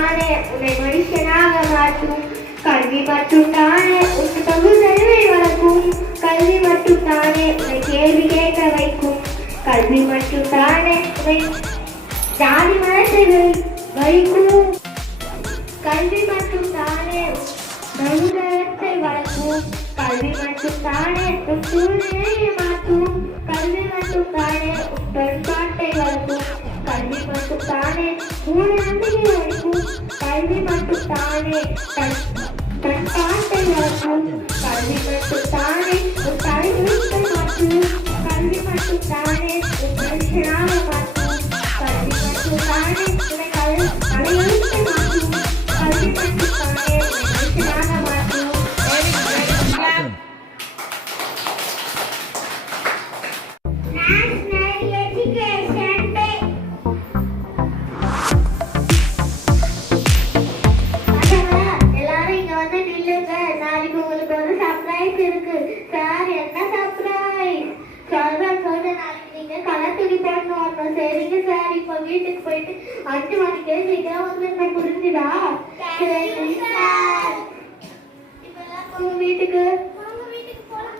தானே உன்னை மனுஷனாக மாற்றும். கல்வி மட்டும் தானே உன் பகுத்தறிவை வளர்க்கும். கல்வி மட்டும் தானே உன்னை கேள்வி கேட்க வைக்கும். கல்வி மட்டும் தானே உன்னை ஜாதி மனத்தை வைக்கும். கல்வி மட்டும் தானே பகுத்தறிவை வளர்க்கும். கல்வி மட்டும் தானே உன் சூழ்நிலையை மாற்றும். கல்வி மட்டும் தானே உன் பண்பாட்டை வளர்க்கும். கல்வி மட்டும் தானே மூட நம்பிக்கை வளர்க்கும். கல்வி மட்டும் தானே பண்பாட்டை வளர்க்கும். கல்வி மட்டும் தானே உன் தலைமுறை மாற்றும். கல்வி மட்டும் தானே உன் மனுஷனாக மாற்றும். கல்வி மட்டும் தானே உன்னை தலையெழுத்தை மாற்றும். கல்வி மட்டும் தானே உன்னை மனுஷனாக மாற்றும். சரிங்க சார், இப்ப வீட்டுக்கு போயிட்டு 5 மணிக்கே சீக்கிரம் வந்து புரிஞ்சுதா? இப்ப வீட்டுக்கு போலாம்.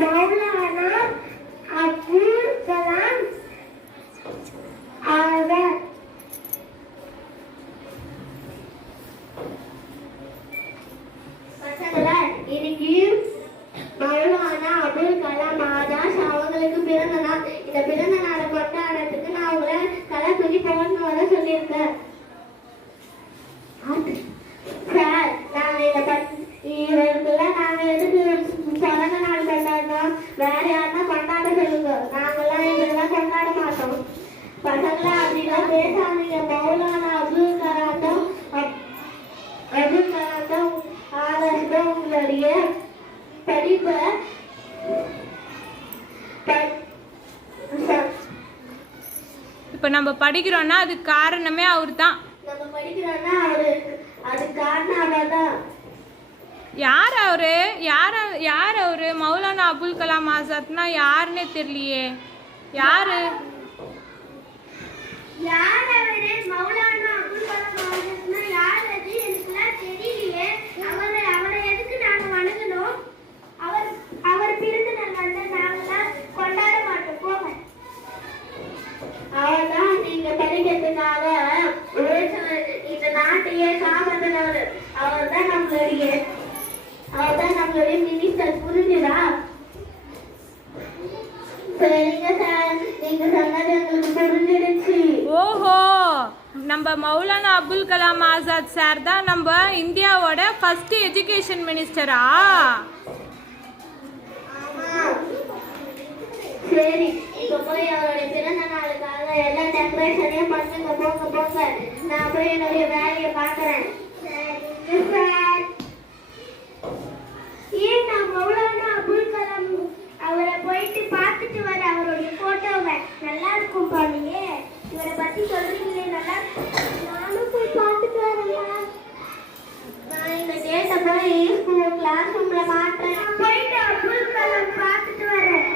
மௌலானா அப்துல் கலாம் ஆசாத். இன்னைக்கு மௌலானா அப்துல் கலாம் ஆசாத் அவங்களுக்கு பிறந்த நாள். இந்த பிறந்த நாளை கொண்டாடுறதுக்கு நான் உங்களை கலத்துணி போகணும்னு வர சொல்லியிருக்கேன் சார். இவருக்குள்ள நாங்க எதுக்கு பிறந்த நாள் கொண்டாடுறோம்? வேற யாருன்னா கொண்டாட சொல்லுங்க. நாங்கெல்லாம் இதெல்லாம் கொண்டாட மாட்டோம். பசங்களா அப்படிலாம் பேசாதீங்க. மௌலானா அப்துல் கலாம் தான் ஆதர்ஷம். உங்களுடைய படிப்பை இப்ப நம்ம படிக்கிறோம்னா அதுக்கு காரணமே அவர் தான். நம்ம படிக்கிறோம்னா அதுக்கு காரணம் அவர் தான். யார் அவரு? யார் அவரு? மௌலானா அபுல் கலாம் ஆசாத்னா யாருன்னே தெரியலையே. யாரு அவரு? மௌலானா அபுல் கலாம் ஆசாத்னா யார்? அது எனக்குலாம் தெரியலையே. அவரை எதுக்கு நாங்க வணங்கணும்? அவர் பிறந்த நாள் வந்து நாங்களாம் கொண்டாட மாட்டோம். போங்க. அவர்தான் நீங்க படிக்கிறதுக்காக இந்த நாட்டையே காப்பாற்றினவர். அவர்தான் நம்மளுடைய மினிஸ்டர். புரிஞ்சுதா? சரிங்க சார், நீங்க சொன்னது எங்களுக்கு புரிஞ்சிடுச்சு. ஓஹோ, நம்ம மௌலானா அபுல் கலாம் ஆசாத் சார் தான் நம்ம இந்தியாவோட ஃபர்ஸ்ட் எஜுகேஷன் மினிஸ்டரா? சரி, இப்ப போய் அவருடைய பிறந்த நாளுக்காக எல்லா டெக்கரேஷனையும் பண்ணுங்க. போங்க. நான் போய் என்னுடைய வேலையை பார்க்கறேன். ஏன் நான் மௌலானா அபுல் கலாம் அவரை போயிட்டு பார்த்துட்டு வர. அவருடைய போட்டோவை நல்லா இருக்கும் பாருங்க. இவரை பத்தி சொல்றீங்களே, நல்லா. நானும் போய் பார்த்துட்டு வரேன். நான் இந்த டேட்டை போய் ஸ்கூல் கிளாஸ் ரூம்ல மாட்டேன். போயிட்டு அபுல் கலாம் பார்த்துட்டு வரேன்.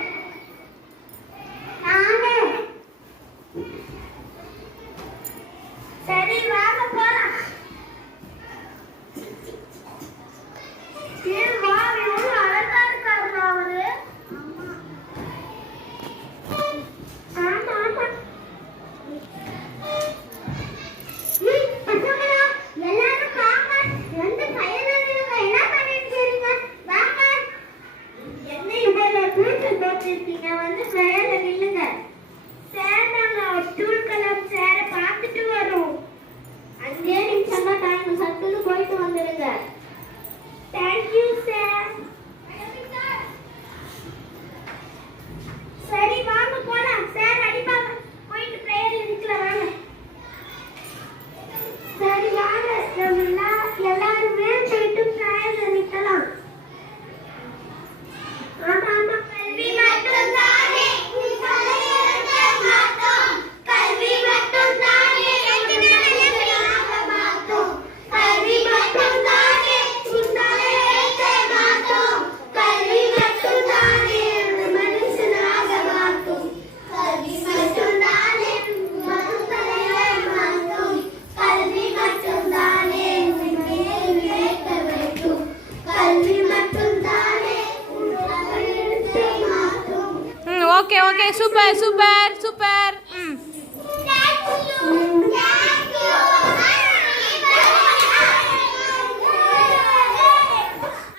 சரி, வாங்க போலாம். அழகா இருக்காரு அவரு. ஆமா. பசங்களா எல்லாரும் வாங்க. எந்த பையனுங்க என்ன பண்ணிட்டு இருக்கீங்க? வாங்க. என்ன இவ்வளவு கூச்சல் போட்டிருக்கீங்க? வந்து வேலை நில்லுங்க. சார், நாங்க அப்துல் கலாம் சாரை பார்த்துட்டு வரோம். 5 நிமிஷம் தான் டைம். சட்டுன்னு போயிட்டு வந்துடுங்க. Thank you sir. சரி, வாங்க போலாம். சார் அடிப்பாங்க. போயிட்டு பிரேயர் இருக்கலாம். வாங்க. சரி வாங்க, நம்ம எல்லாருமே போயிட்டு பிரேயர் நிக்கலாம். ஆமா. கல்வி மட்டும் தானே okay okay super super super ம் Thank you.